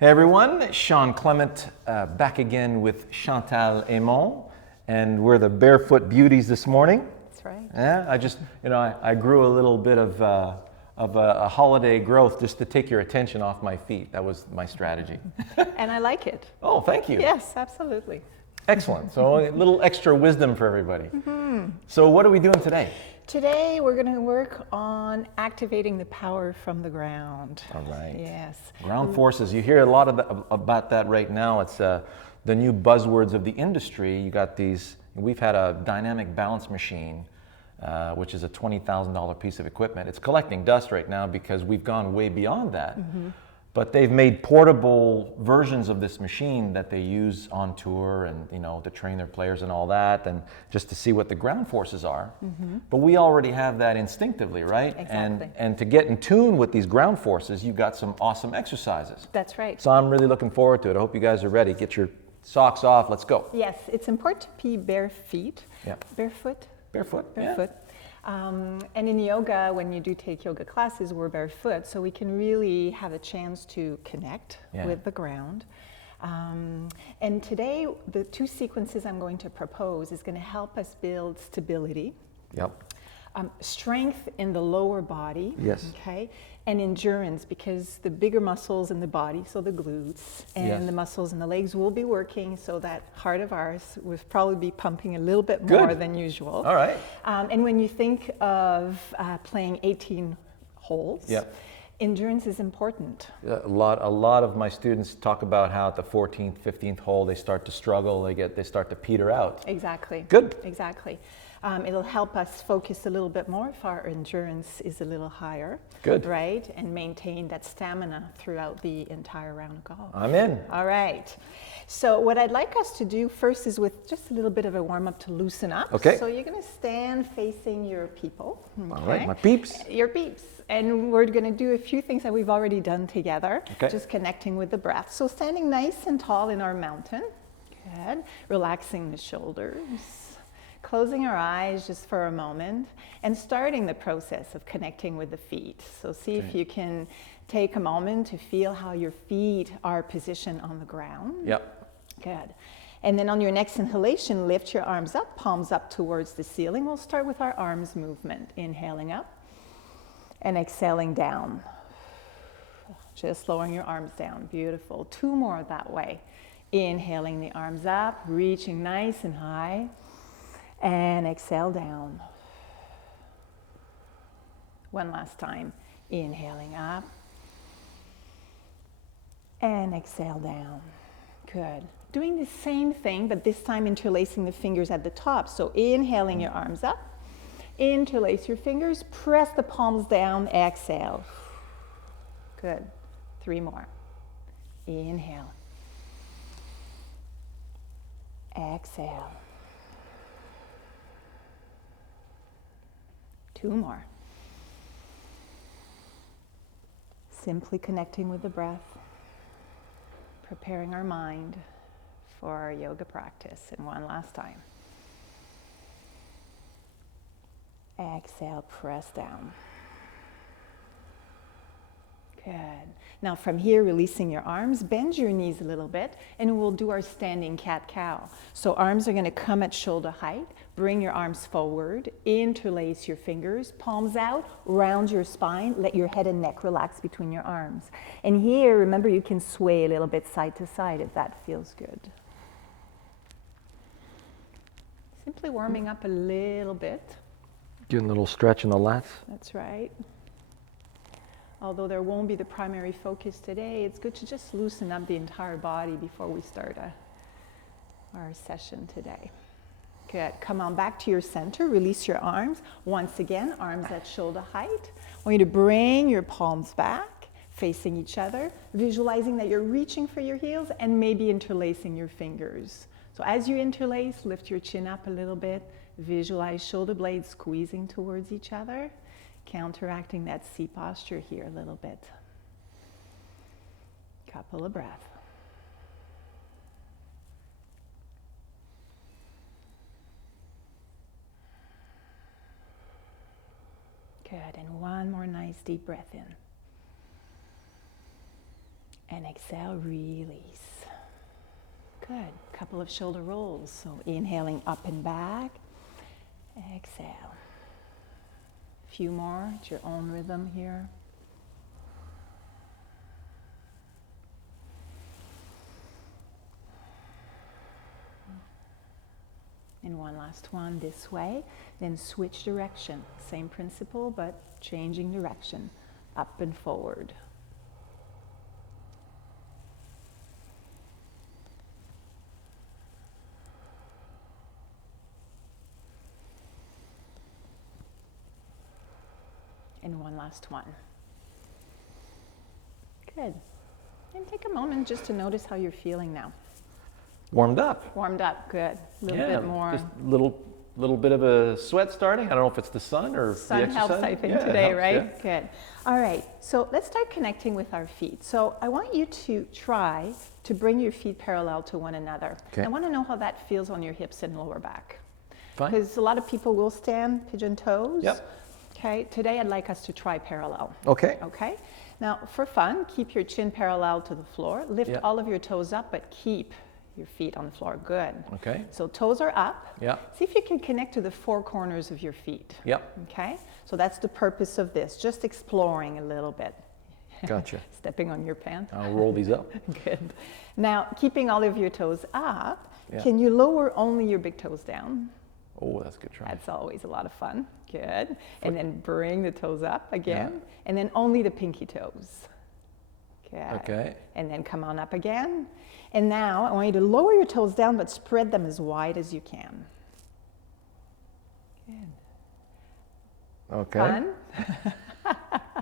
Hey everyone, Shawn Clement back again with Chantal and we're the Barefoot Beauties this morning. That's right. Yeah, I grew a little bit of a holiday growth just to take your attention off my feet. That was my strategy. And I like it. Oh, thank you. Yes, absolutely. Excellent. So a little extra wisdom for everybody. So what are we doing today? Today we're going to work on activating the power from the ground. All right. Yes. Ground forces. You hear a lot about that right now. It's the new buzzwords of the industry. You got these. We've had a dynamic balance machine, which is a $20,000 piece of equipment. It's collecting dust right now because we've gone way beyond that. But they've made portable versions of this machine that they use on tour and to train their players and all that, and just to see what the ground forces are. But we already have that instinctively, right? Exactly. And to get in tune with these ground forces, you've got some awesome exercises. That's right. So I'm really looking forward to it. I hope you guys are ready. Get your socks off. Let's go. Yes, it's important to be bare feet. Yeah. Barefoot. Barefoot. Barefoot. Yeah. And in yoga, when you do take yoga classes, we're barefoot, so we can really have a chance to connect with the ground. And today, the two sequences I'm going to propose is going to help us build stability. Yep. Strength in the lower body, Yes. okay, and endurance, because the bigger muscles in the body, so the glutes, and the muscles in the legs will be working, so that heart of ours will probably be pumping a little bit more than usual. All right. And when you think of playing 18 holes, endurance is important. A lot of my students talk about how at the 14th, 15th hole they start to struggle, they start to peter out. Exactly. Good. Exactly. It'll help us focus a little bit more if our endurance is a little higher. Good. Right? And maintain that stamina throughout the entire round of golf. I'm in. All right. So what I'd like us to do first is with just a little bit of a warm-up to loosen up. Okay. So you're going to stand facing your people. Okay? All right, my peeps. Your peeps. And we're going to do a few things that we've already done together. Okay. Just connecting with the breath. So standing nice and tall in our mountain. Good. Relaxing the shoulders. Closing our eyes just for a moment and starting the process of connecting with the feet. So see if you can take a moment to feel how your feet are positioned on the ground. Yep. Good. And then on your next inhalation, lift your arms up, palms up towards the ceiling. We'll start with our arms movement. Inhaling up and exhaling down. Just lowering your arms down. Beautiful. Two more that way. Inhaling the arms up, reaching nice and high. And exhale down. One last time. Inhaling up. And exhale down. Good. Doing the same thing, but this time interlacing the fingers at the top. So inhaling your arms up. Interlace your fingers. Press the palms down. Exhale. Good. Three more. Inhale. Exhale. Two more. Simply connecting with the breath, preparing our mind for our yoga practice. And one last time. Exhale, press down. Good. Now from here, releasing your arms, bend your knees a little bit, and we'll do our standing cat-cow. So arms are going to come at shoulder height. Bring your arms forward, interlace your fingers, palms out, round your spine, let your head and neck relax between your arms. And here, remember, you can sway a little bit side to side if that feels good. Simply warming up a little bit. Doing a little stretch in the lats. That's right. Although there won't be the primary focus today, it's good to just loosen up the entire body before we start our session today. Good. Come on back to your center. Release your arms. Once again, arms at shoulder height. I want you to bring your palms back, facing each other, visualizing that you're reaching for your heels and maybe interlacing your fingers. So as you interlace, lift your chin up a little bit. Visualize shoulder blades squeezing towards each other, counteracting that C posture here a little bit. Couple of breaths. Good, and one more nice deep breath in. And exhale, release. Good. Couple of shoulder rolls. So inhaling up and back. Exhale. Few more at your own rhythm here. And one last one this way. Then switch direction. Same principle, but changing direction. Up and forward. And one last one. Good. And take a moment just to notice how you're feeling now. Warmed up. Warmed up, good. A little bit more. Just little bit of a sweat starting. I don't know if it's the sun or Sun the exercise. helps, I think, Yeah, it today, helps, right? yeah. Good. All right, so let's start connecting with our feet. So I want you to try to bring your feet parallel to one another. Okay. I want to know how that feels on your hips and lower back. Fine. Because a lot of people will stand pigeon toes. Yep. Okay, today I'd like us to try parallel. Okay. Okay, now for fun, keep your chin parallel to the floor. Lift Yep. all of your toes up, but keep your feet on the floor. Good. Okay. So toes are up. Yep. See if you can connect to the four corners of your feet. Yep. Okay, so that's the purpose of this, just exploring a little bit. Gotcha. Stepping on your pants. I'll roll these up. Good. Now, keeping all of your toes up, Yeah. can you lower only your big toes down? Oh, that's a good try. That's always a lot of fun. Good. And then bring the toes up again. And then only the pinky toes. Good. Okay. And then come on up again. And now I want you to lower your toes down, but spread them as wide as you can. Good. Okay. Fun?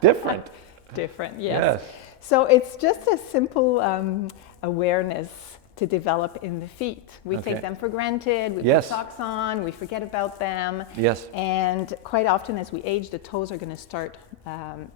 Different. Different, yes. Yes. So it's just a simple awareness to develop in the feet. We Okay. take them for granted, we Yes. put socks on, we forget about them. Yes. And quite often as we age, the toes are gonna start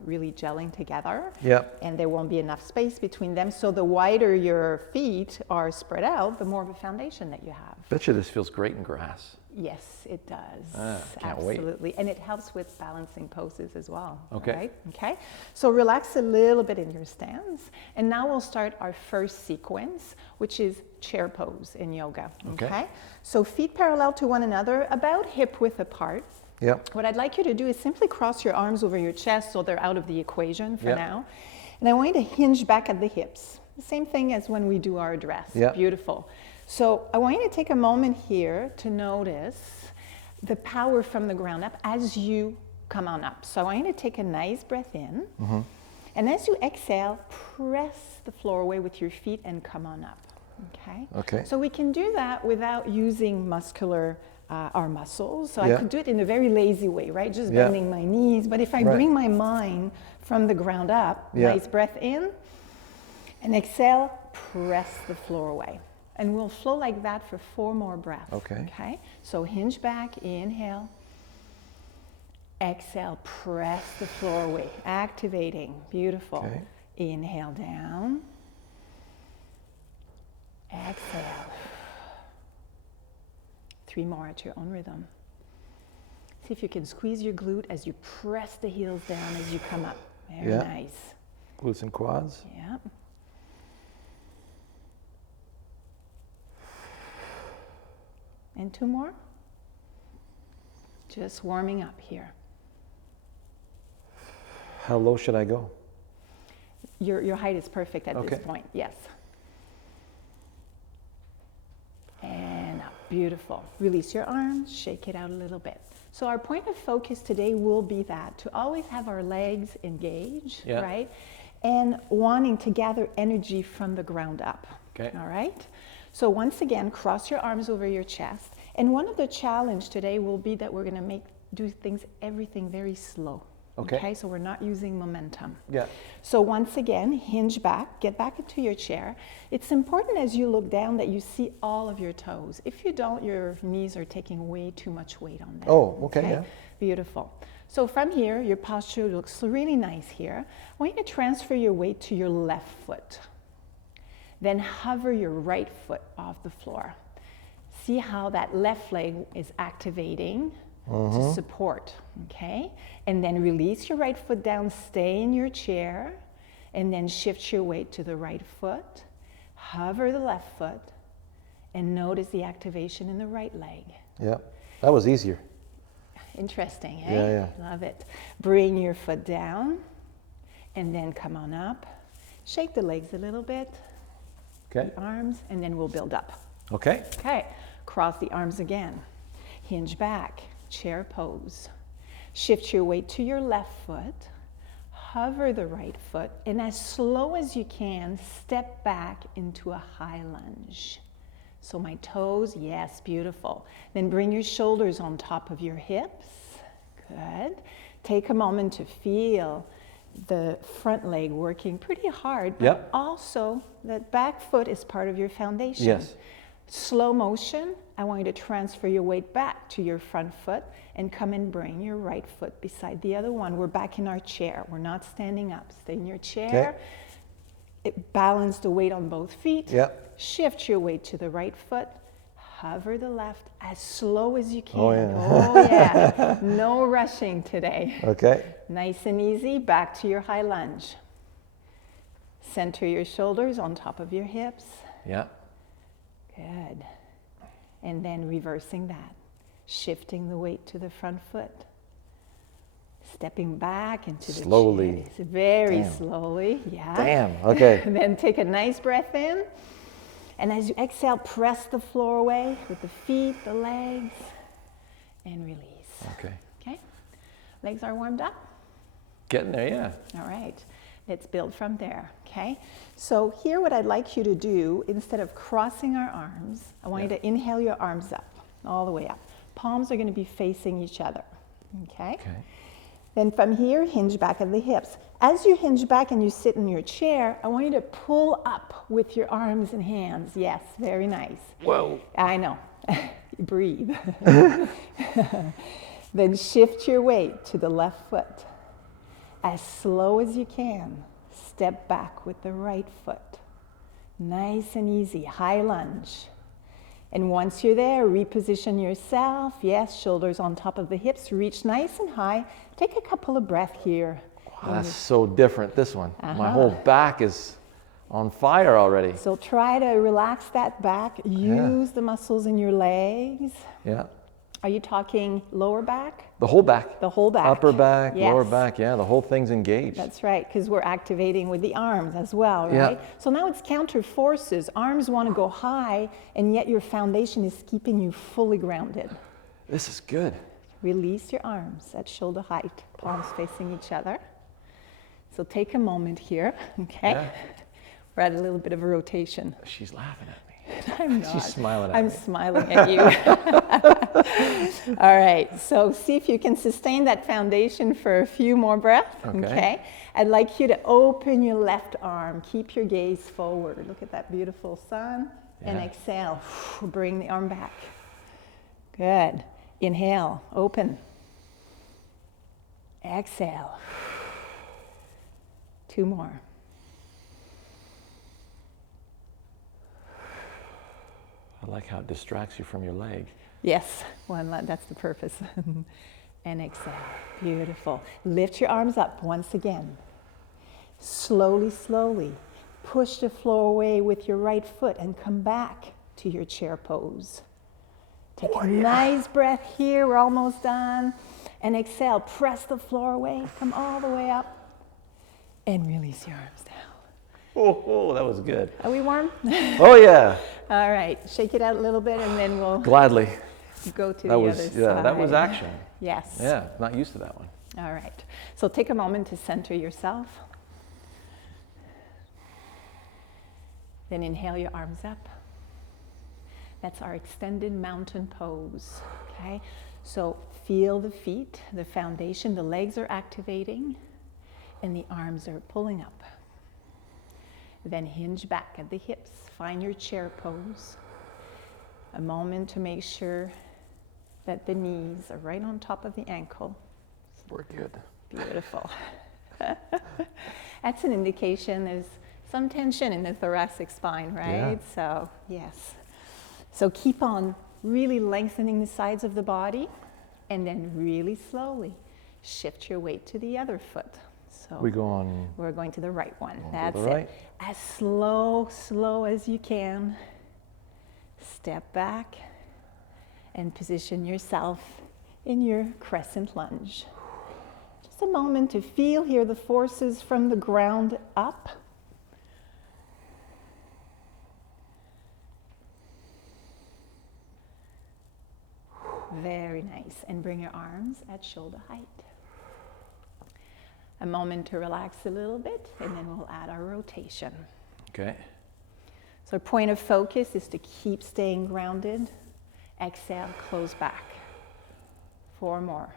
really gelling together. Yep. And there won't be enough space between them. So the wider your feet are spread out, the more of a foundation that you have. Bet you this feels great in grass. Yes, it does. Can't wait. Absolutely. And it helps with balancing poses as well. Okay. Right? Okay. So relax a little bit in your stance. And now we'll start our first sequence, which is chair pose in yoga. Okay. So feet parallel to one another, about hip width apart. Yep. What I'd like you to do is simply cross your arms over your chest so they're out of the equation for Yep. now. And I want you to hinge back at the hips. The same thing as when we do our dress. Yep. Beautiful. So I want you to take a moment here to notice the power from the ground up as you come on up. So I want you to take a nice breath in. Mm-hmm. And as you exhale, press the floor away with your feet and come on up. Okay? Okay. So we can do that without using muscular our muscles. So Yeah. I could do it in a very lazy way, right? Just Yeah. bending my knees. But if I Right. bring my mind from the ground up, Yeah. nice breath in, and exhale, press the floor away. And we'll flow like that for 4 more breaths. Okay. Okay? So hinge back, inhale. Exhale, press the floor away. Activating. Beautiful. Okay. Inhale down. Exhale. 3 more at your own rhythm. See if you can squeeze your glute as you press the heels down as you come up. Very Yeah. nice. Glutes and quads. Yeah. And 2 more. Just warming up here. How low should I go? Your height is perfect at Okay. this point, yes. And up, beautiful. Release your arms, shake it out a little bit. So our point of focus today will be that, to always have our legs engaged, Yeah. right? And wanting to gather energy from the ground up, Okay. all right? So once again, cross your arms over your chest. And one of the challenge today will be that we're gonna do everything very slow. Okay. So we're not using momentum. Yeah. So once again, hinge back, get back into your chair. It's important as you look down that you see all of your toes. If you don't, your knees are taking way too much weight on them. Oh, okay, yeah. Beautiful. So from here, your posture looks really nice here. I want you to transfer your weight to your left foot. Then hover your right foot off the floor. See how that left leg is activating to support, okay? And then release your right foot down, stay in your chair, And then shift your weight to the right foot. Hover the left foot. And notice the activation in the right leg. Yeah, that was easier. Interesting, eh? Yeah. Love it. Bring your foot down. And then come on up. Shake the legs a little bit. Okay. The arms, and then we'll build up. Okay. Okay. Cross the arms again. Hinge back. Chair pose. Shift your weight to your left foot. Hover the right foot. And as slow as you can, step back into a high lunge. So my toes, yes, beautiful. Then bring your shoulders on top of your hips. Good. Take a moment to feel the front leg working pretty hard, but also that back foot is part of your foundation. Yes. Slow motion, I want you to transfer your weight back to your front foot and come and bring your right foot beside the other one. We're back in our chair. We're not standing up. Stay in your chair. Balance the weight on both feet. Shift your weight to the right foot. Hover the left as slow as you can. Oh yeah. No rushing today. Okay. Nice and easy. Back to your high lunge. Center your shoulders on top of your hips. Yeah. Good. And then reversing that. Shifting the weight to the front foot. Stepping back into the slowly. chair. Very slowly. Yeah. Damn. Okay. And then take a nice breath in. And as you exhale, press the floor away with the feet, the legs, and release. Okay. Okay? Legs are warmed up? Getting there, yeah. All right. Let's build from there, okay? So here what I'd like you to do, instead of crossing our arms, I want you to inhale your arms up, all the way up. Palms are going to be facing each other, okay? Okay. Then from here, hinge back at the hips. As you hinge back and you sit in your chair, I want you to pull up with your arms and hands. Yes, very nice. Whoa. I know. Breathe. Then shift your weight to the left foot. As slow as you can, step back with the right foot. Nice and easy, high lunge. And once you're there, reposition yourself. Yes, shoulders on top of the hips, reach nice and high. Take a couple of breaths here. Wow, that's so different, this one. My whole back is on fire already. So try to relax that back. Use the muscles in your legs. Yeah. Are you talking lower back? The whole back. The whole back. Upper back, Yes. lower back, yeah, the whole thing's engaged. That's right, because we're activating with the arms as well, right? So now it's counter forces. Arms want to go high, and yet your foundation is keeping you fully grounded. This is good. Release your arms at shoulder height, palms facing each other. So take a moment here, okay? Yeah. We're at a little bit of a rotation. She's laughing at me. I'm not. She's smiling at I'm me. smiling at you. All right, so see if you can sustain that foundation for a few more breaths, okay? I'd like you to open your left arm. Keep your gaze forward. Look at that beautiful sun. And exhale. Bring the arm back. Good. Inhale, open. Exhale. 2 more. I like how it distracts you from your leg. Yes, well, that's the purpose. And exhale. Beautiful. Lift your arms up once again. Slowly, slowly. Push the floor away with your right foot and come back to your chair pose. Take a nice breath here. We're almost done. And exhale. Press the floor away. Come all the way up. And release your arms down. Oh, that was good. Are we warm? Oh, yeah. All right. Shake it out a little bit and then we'll Gladly. go to That the was, other side. yeah, that was action. Yes. Yeah, not used to that one. All right. So take a moment to center yourself. Then inhale your arms up. That's our extended mountain pose. Okay? So feel the feet, the foundation, the legs are activating, and the arms are pulling up. Then hinge back at the hips. Find your chair pose. A moment to make sure that the knees are right on top of the ankle. We're good. Beautiful. That's an indication there's some tension in the thoracic spine, right? Yeah. So, yes. So keep on really lengthening the sides of the body, and then really slowly shift your weight to the other foot. So We go on. we're going to the right one. On That's to the right. it. As slow as you can. Step back and position yourself in your crescent lunge. Just a moment to feel here the forces from the ground up. Very nice. And bring your arms at shoulder height. A moment to relax a little bit, and then we'll add our rotation. Okay. So our point of focus is to keep staying grounded. Exhale, close back. 4 more.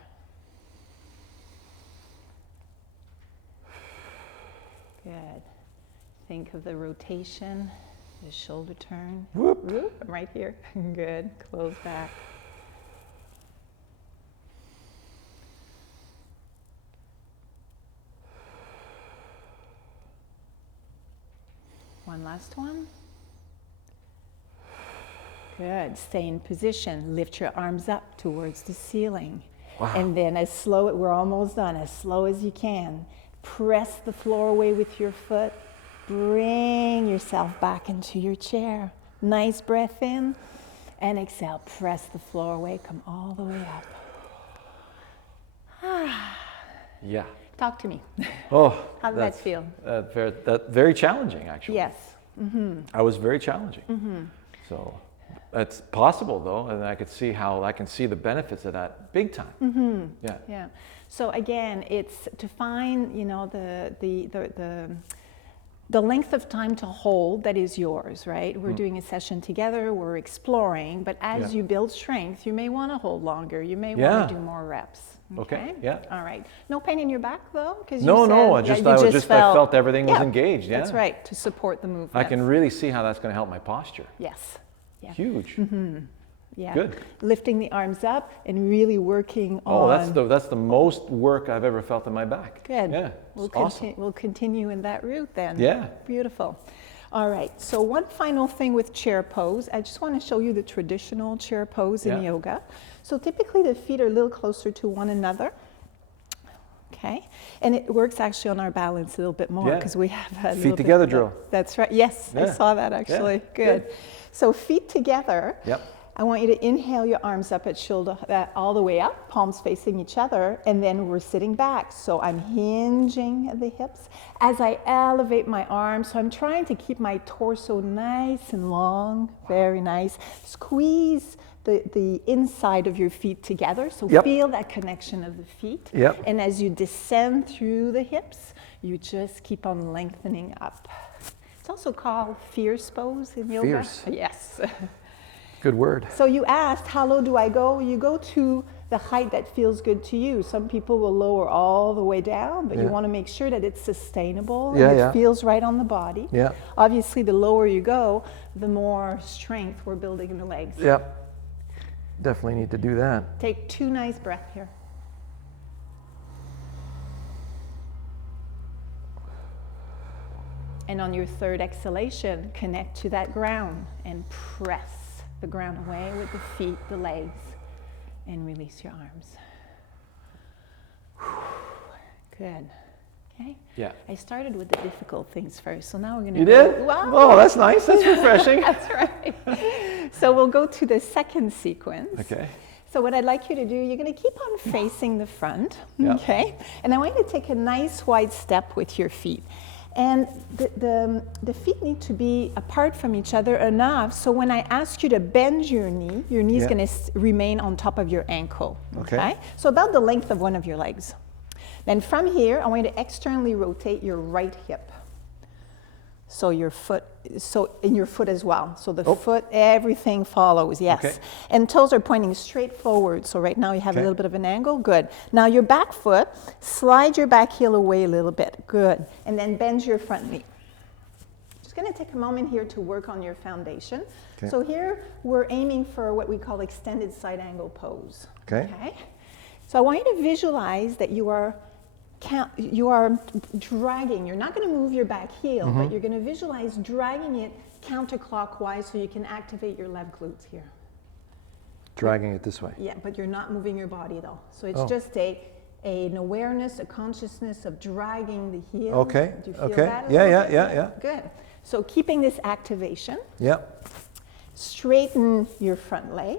Good. Think of the rotation, the shoulder turn. Whoop. Whoop, I'm right here. Good. Close back. One last one. Good. Stay in position. Lift your arms up towards the ceiling. Wow. And then we're almost done, as slow as you can. Press the floor away with your foot. Bring yourself back into your chair. Nice breath in and exhale. Press the floor away. Come all the way up. Yeah. Talk to me. Oh. How did that feel? Very challenging, actually. Yes. Mm-hmm. I was very challenging. Mm-hmm. So it's possible, though, and I can see the benefits of that big time. Mm-hmm. Yeah. Yeah. So again, it's to find, the length of time to hold that is yours, right? We're doing a session together, we're exploring, but as you build strength, you may want to hold longer. You may want to do more reps. Okay. Yeah. All right. No pain in your back though? No. I felt everything was engaged. Yeah. That's right. To support the movement. I can really see how that's going to help my posture. Yes. Yeah. Huge. Mm-hmm. Yeah. Good. Lifting the arms up and really working on. Oh, that's the most work I've ever felt in my back. Good. Yeah. We'll continue in that route then. Yeah. Beautiful. All right. So one final thing with chair pose. I just want to show you the traditional chair pose in yoga. So typically the feet are a little closer to one another. Okay. And it works actually on our balance a little bit more because we have a feet together drill. That's right. Yes, I saw that actually. Yeah. Good. So feet together. Yep. I want you to inhale your arms up at shoulder, all the way up, palms facing each other, and then we're sitting back. So I'm hinging the hips as I elevate my arms. So I'm trying to keep my torso nice and long, very nice. Squeeze the inside of your feet together, so feel that connection of the feet. Yep. And as you descend through the hips, you just keep on lengthening up. It's also called fierce pose in yoga. Fierce. Yes. Good word. So you asked, how low do I go? You go to the height that feels good to you. Some people will lower all the way down, but you want to make sure that it's sustainable and it feels right on the body. Yeah. Obviously, the lower you go, the more strength we're building in the legs. Yep. Definitely need to do that. Take 2 nice breaths here. And on your 3rd exhalation, connect to that ground and press the ground away with the feet, the legs, and release your arms. Good. Okay? Yeah. I started with the difficult things first, so now we're going to You did? Wow. Oh, that's nice. That's refreshing. That's right. So we'll go to the second sequence. Okay. So what I'd like you to do, you're going to keep on facing the front, Yeah. okay? And I want you to take a nice wide step with your feet. And the feet need to be apart from each other enough so when I ask you to bend your knee is going to remain on top of your ankle, okay? So about the length of one of your legs. Then from here, I want you to externally rotate your right hip. So your foot, in your foot as well. So the foot, everything follows, yes. Okay. And toes are pointing straight forward. So right now you have a little bit of an angle, good. Now your back foot, slide your back heel away a little bit, good. And then bend your front knee. Just gonna take a moment here to work on your foundation. Okay. So here we're aiming for what we call extended side angle pose. Okay. So I want you to visualize that you are dragging, you're not going to move your back heel, but you're going to visualize dragging it counterclockwise so you can activate your left glutes here. Dragging it this way. Yeah, but you're not moving your body though. So it's just a an awareness, a consciousness of dragging the heels. Okay. Do you feel Okay. that? Yeah. Good. So keeping this activation, Yep. straighten your front leg,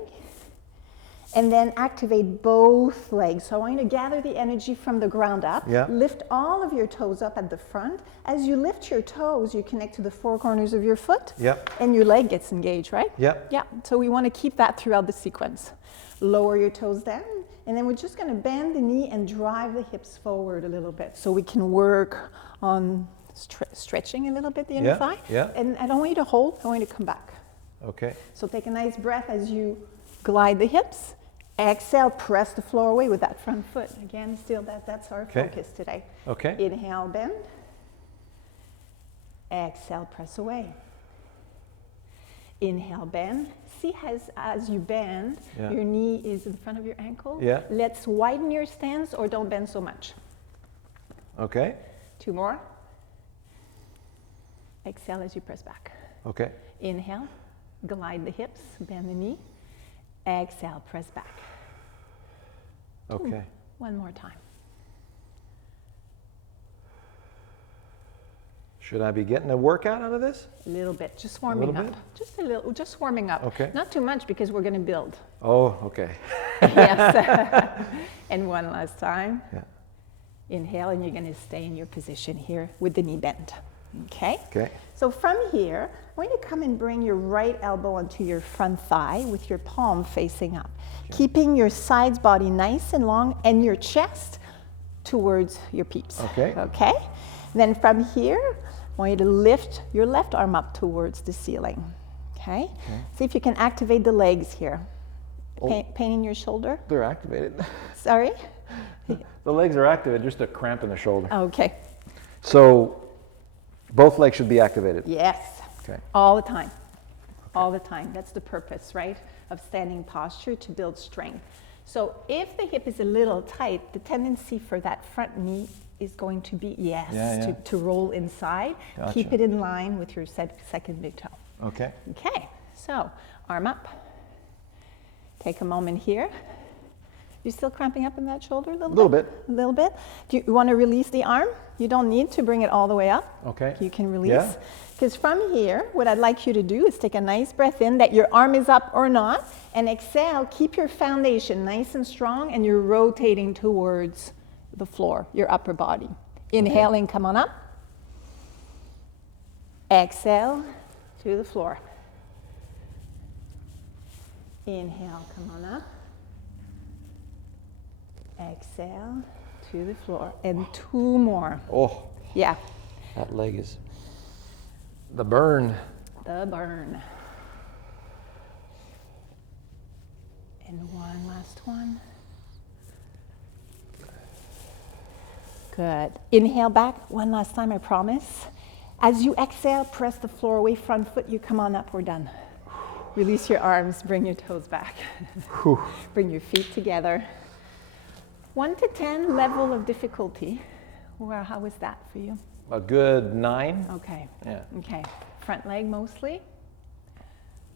and then activate both legs. So I want you to gather the energy from the ground up. Yeah. Lift all of your toes up at the front. As you lift your toes, you connect to the four corners of your foot. Yep. And your leg gets engaged, right? Yep. Yeah. So we want to keep that throughout the sequence. Lower your toes down. And then we're just going to bend the knee and drive the hips forward a little bit. So we can work on stretching a little bit the inner Yeah, thigh. yeah. And I don't want you to hold. I want you to come back. Okay. So take a nice breath as you glide the hips. Exhale, press the floor away with that front foot. Again, still that's our focus today. Okay. Inhale, bend. Exhale, press away. Inhale, bend. See as you bend, Yeah. your knee is in front of your ankle. Yeah. Let's widen your stance or don't bend so much. Okay. 2 more. Exhale as you press back. Okay. Inhale, glide the hips, bend the knee. Exhale, press back. Okay. 1 more time. Should I be getting a workout out of this? A little bit, just warming little up. bit? Just a little, just warming up. Okay. Not too much because we're going to build. Oh, okay. Yes. And one last time. Yeah. Inhale, and you're going to stay in your position here with the knee bend. Okay? Okay. So from here, I want you to come and bring your right elbow onto your front thigh with your palm facing up. Okay. Keeping your sides body nice and long and your chest towards your peeps. Okay. Okay? Then from here, I want you to lift your left arm up towards the ceiling. Okay? See if you can activate the legs here. Pain in your shoulder? They're activated. Sorry? The legs are activated, just a cramp in the shoulder. Okay. So both legs should be activated. Yes. Okay. All the time. All the time. That's the purpose, right, of standing posture, to build strength. So if the hip is a little tight, the tendency for that front knee is going to be, to roll inside. Gotcha. Keep it in line with your second big toe. Okay. Okay, so arm up. Take a moment here. You still cramping up in that shoulder a little bit? A A little bit. Do you want to release the arm? You don't need to bring it all the way up. Okay. You can release. Yeah. Because from here, what I'd like you to do is take a nice breath in, that your arm is up or not, and exhale, keep your foundation nice and strong, and you're rotating towards the floor, your upper body. Inhaling, come on up. Exhale to the floor. Inhale, come on up. Exhale to the floor. And 2 more. Oh, Yeah, that leg is the burn. the burn. And one last one. Good. Inhale back. One last time, I promise. As you exhale, press the floor away, front foot, you come on up, we're done. Release your arms, bring your toes back. Bring your feet together. 1 to 10 level of difficulty. Well, how was that for you? A good 9. Okay. Yeah. Okay. Front leg mostly?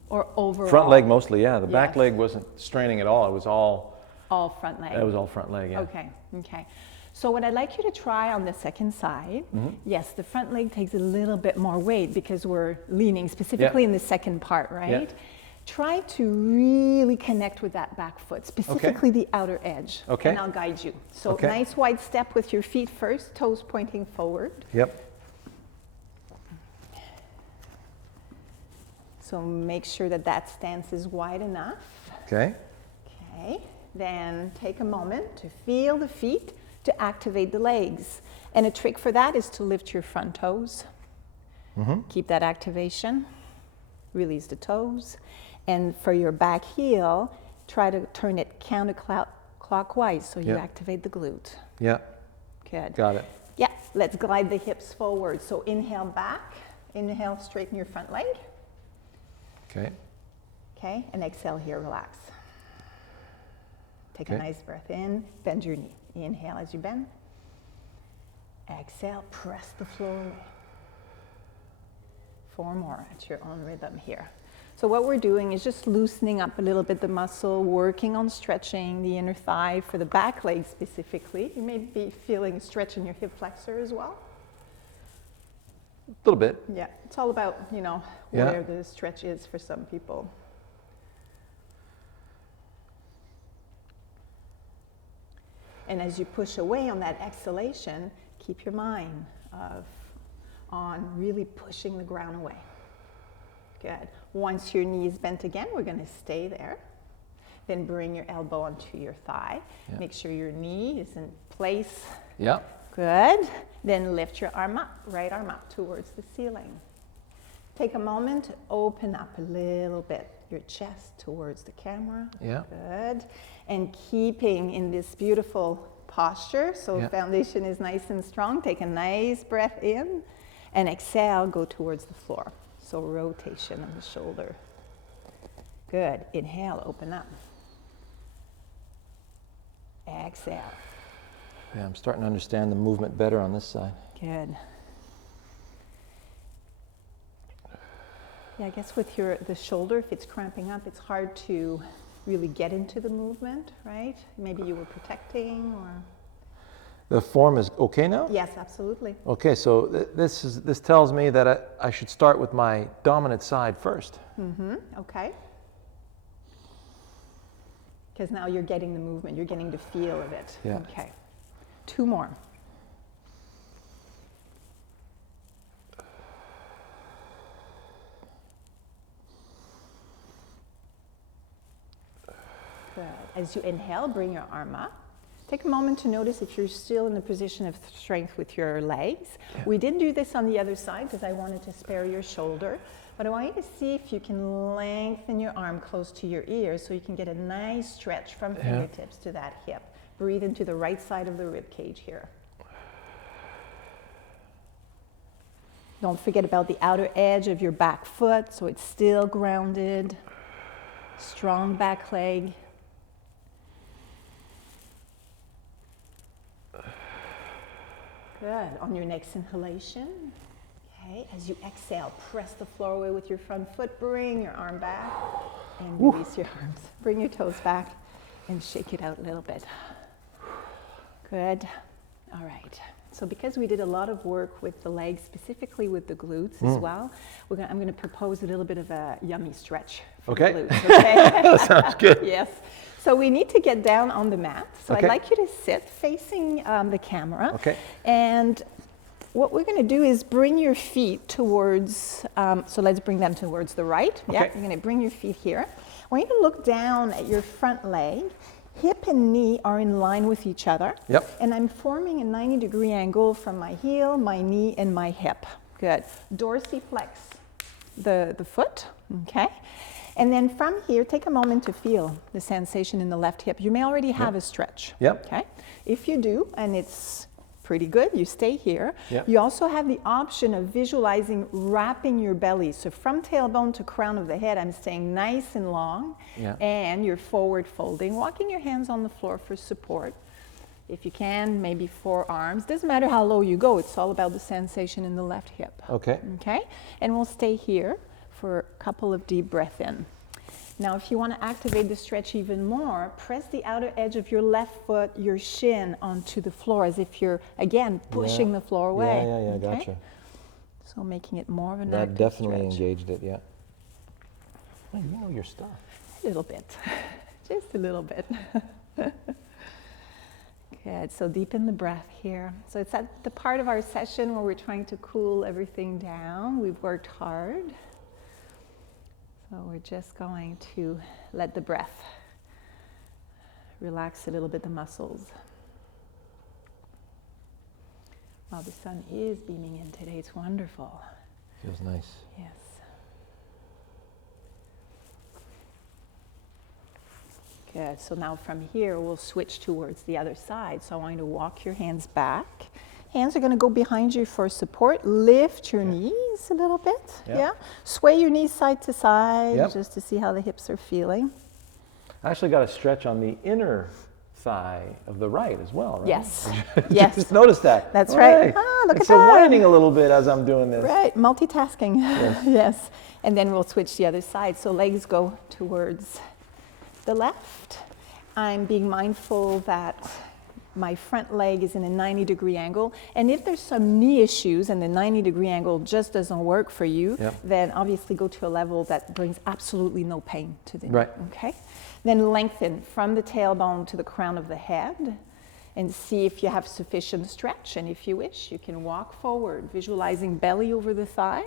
Or overall? Front leg mostly, yeah. The back Yes. leg wasn't straining at all. It was all Front leg. It was all front leg, yeah. Okay, okay. So what I'd like you to try on the second side, yes, the front leg takes a little bit more weight because we're leaning specifically in the second part, right? Try to really connect with that back foot, specifically the outer edge. Okay. And I'll guide you. So nice wide step with your feet first, toes pointing forward. Yep. So make sure that that stance is wide enough. Okay. Okay, then take a moment to feel the feet, to activate the legs. And a trick for that is to lift your front toes. Keep that activation. Release the toes. And for your back heel, try to turn it counterclockwise so you activate the glute. Yeah. Good. Got it. Yeah, let's glide the hips forward. So inhale back. Inhale, straighten your front leg. Okay. Okay, and exhale here, relax. Take a nice breath in, bend your knee. Inhale as you bend. Exhale, press the floor away. 4 more at your own rhythm here. So what we're doing is just loosening up a little bit the muscle, working on stretching the inner thigh for the back leg specifically. You may be feeling a stretch in your hip flexor as well. A little bit. Yeah, it's all about, you know, where the stretch is for some people. And as you push away on that exhalation, keep your mind on really pushing the ground away. Good. Once your knee is bent again, we're going to stay there. Then bring your elbow onto your thigh. Yeah. Make sure your knee is in place. Yeah. Good. Then lift your arm up, right arm up towards the ceiling. Take a moment to open up a little bit your chest towards the camera. Yeah. Good. And keeping in this beautiful posture, so foundation is nice and strong. Take a nice breath in and exhale, go towards the floor. So rotation of the shoulder. Good. Inhale, open up. Exhale. Yeah, I'm starting to understand the movement better on this side. Good. Yeah, I guess with the shoulder, if it's cramping up, it's hard to really get into the movement, right? Maybe you were protecting or... The form is okay now? Yes, absolutely. Okay, so this tells me that I should start with my dominant side first. Mm-hmm, okay. Because now you're getting the movement, you're getting the feel of it. Yeah. Okay. 2 more. Good. As you inhale, bring your arm up. Take a moment to notice if you're still in the position of strength with your legs. Yeah. We didn't do this on the other side because I wanted to spare your shoulder, but I want you to see if you can lengthen your arm close to your ear so you can get a nice stretch from fingertips to that hip. Breathe into the right side of the rib cage here. Don't forget about the outer edge of your back foot so it's still grounded. Strong back leg. Good. On your next inhalation, okay, as you exhale, press the floor away with your front foot, bring your arm back, and release your arms. Bring your toes back and shake it out a little bit. Good. All right. So because we did a lot of work with the legs, specifically with the glutes as well, I'm going to propose a little bit of a yummy stretch for the glutes. Okay. That sounds good. Yes. So we need to get down on the mat. So I'd like you to sit facing the camera. Okay. And what we're going to do is bring your feet towards, so let's bring them towards the right. Okay. Yeah, you're going to bring your feet here. I want you to look down at your front leg. Hip and knee are in line with each other. Yep. And I'm forming a 90-degree angle from my heel, my knee, and my hip. Good. Dorsiflex the foot. Okay. And then from here, take a moment to feel the sensation in the left hip. You may already have a stretch. Yep. Okay. If you do, and it's pretty good, you stay here. Yep. You also have the option of visualizing wrapping your belly. So from tailbone to crown of the head, I'm staying nice and long. Yep. And you're forward folding, walking your hands on the floor for support. If you can, maybe forearms. Doesn't matter how low you go. It's all about the sensation in the left hip. Okay. Okay. And we'll stay here for a couple of deep breaths in. Now, if you want to activate the stretch even more, press the outer edge of your left foot, your shin onto the floor as if you're, again, pushing the floor away. Yeah, okay? Gotcha. So making it more of an active stretch. That definitely engaged it, yeah. Oh, you know your stuff. A little bit. Just a little bit. Good. So deepen the breath here. So it's at the part of our session where we're trying to cool everything down. We've worked hard. So we're just going to let the breath relax a little bit the muscles. Wow, the sun is beaming in today. It's wonderful. Feels nice. Yes. Good. So now from here, we'll switch towards the other side. So I want you to walk your hands back. Hands are going to go behind you for support. Lift your knees a little bit. Yep. Yeah. Sway your knees side to side just to see how the hips are feeling. I actually got a stretch on the inner thigh of the right as well, right? Yes. Yes. Just noticed that. That's All right. Ah, look at so that. whining a little bit as I'm doing this. Right, multitasking. Yes. Yes. And then we'll switch the other side. So legs go towards the left. I'm being mindful that my front leg is in a 90-degree angle. And if there's some knee issues and the 90-degree angle just doesn't work for you, Yep. then obviously go to a level that brings absolutely no pain to the knee. Right. Okay? Then lengthen from the tailbone to the crown of the head and see if you have sufficient stretch. And if you wish, you can walk forward, visualizing belly over the thigh.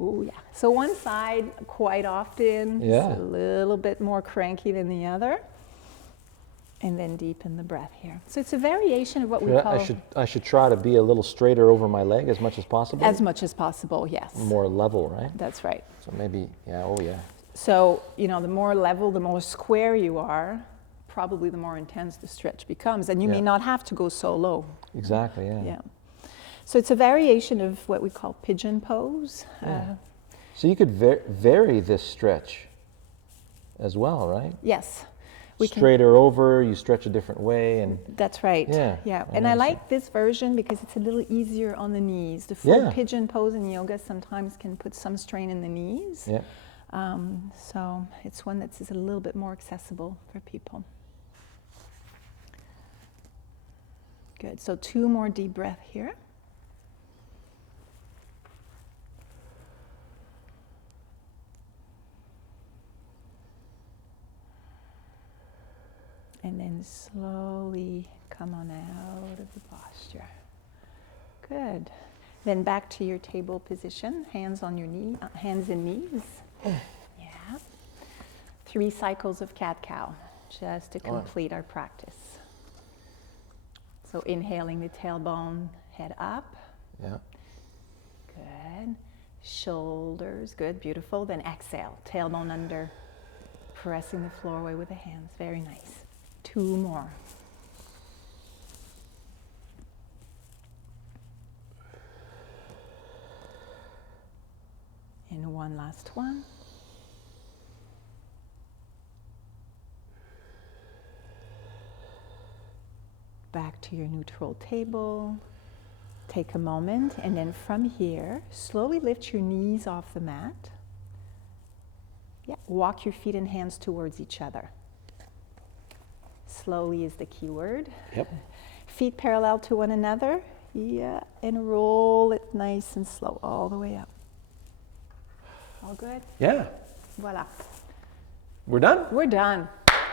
Ooh, yeah. So one side quite often is a little bit more cranky than the other. And then deepen the breath here. So it's a variation of what we call... I should try to be a little straighter over my leg as much as possible? As much as possible, yes. More level, right? That's right. So maybe, yeah, So, you know, the more level, the more square you are, probably the more intense the stretch becomes. And you may not have to go so low. Exactly, yeah. Yeah. So it's a variation of what we call pigeon pose. Yeah. So you could vary this stretch as well, right? Yes. Straighter over, you stretch a different way, and that's right. Yeah. And I like this version because it's a little easier on the knees. The full pigeon pose in yoga sometimes can put some strain in the knees. Yeah. So it's one that's a little bit more accessible for people. Good. So 2 more deep breaths here. And then slowly come on out of the posture. Good. Then back to your table position, hands on your hands and knees. Yeah. 3 cycles of cat-cow, just to complete our practice. So inhaling the tailbone, head up. Yeah. Good. Shoulders, good, beautiful. Then exhale, tailbone under, pressing the floor away with the hands. Very nice. 2 more. And one last one. Back to your neutral table. Take a moment, and then from here, slowly lift your knees off the mat. Yeah, walk your feet and hands towards each other. Slowly is the key word. Yep. Feet parallel to one another. Yeah, and roll it nice and slow all the way up. All good? Yeah. Voila. We're done? We're done.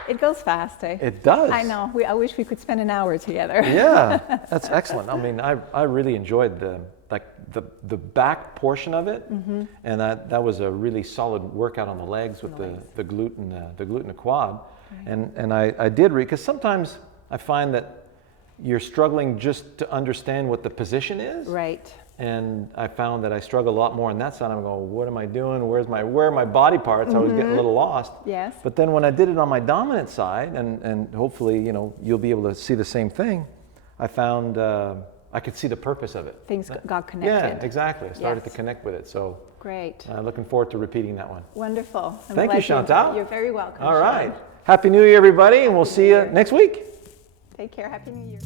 It goes fast, eh? It does. I know. I wish we could spend an hour together. Yeah, that's excellent. I mean, I really enjoyed the back portion of it, and that was a really solid workout on the legs with the glute and the quad. Right. And I did read, because sometimes I find that you're struggling just to understand what the position is. Right. And I found that I struggle a lot more on that side. I'm going, what am I doing? Where are my body parts? I was getting a little lost. Yes. But then when I did it on my dominant side, and hopefully, you'll be able to see the same thing, I found I could see the purpose of it. Things got connected. Yeah, exactly. I started to connect with it. So great. Looking forward to repeating that one. Wonderful. Thank you, Chantal. You're very welcome. All right. Happy New Year, everybody, and we'll see you next week. Take care. Happy New Year.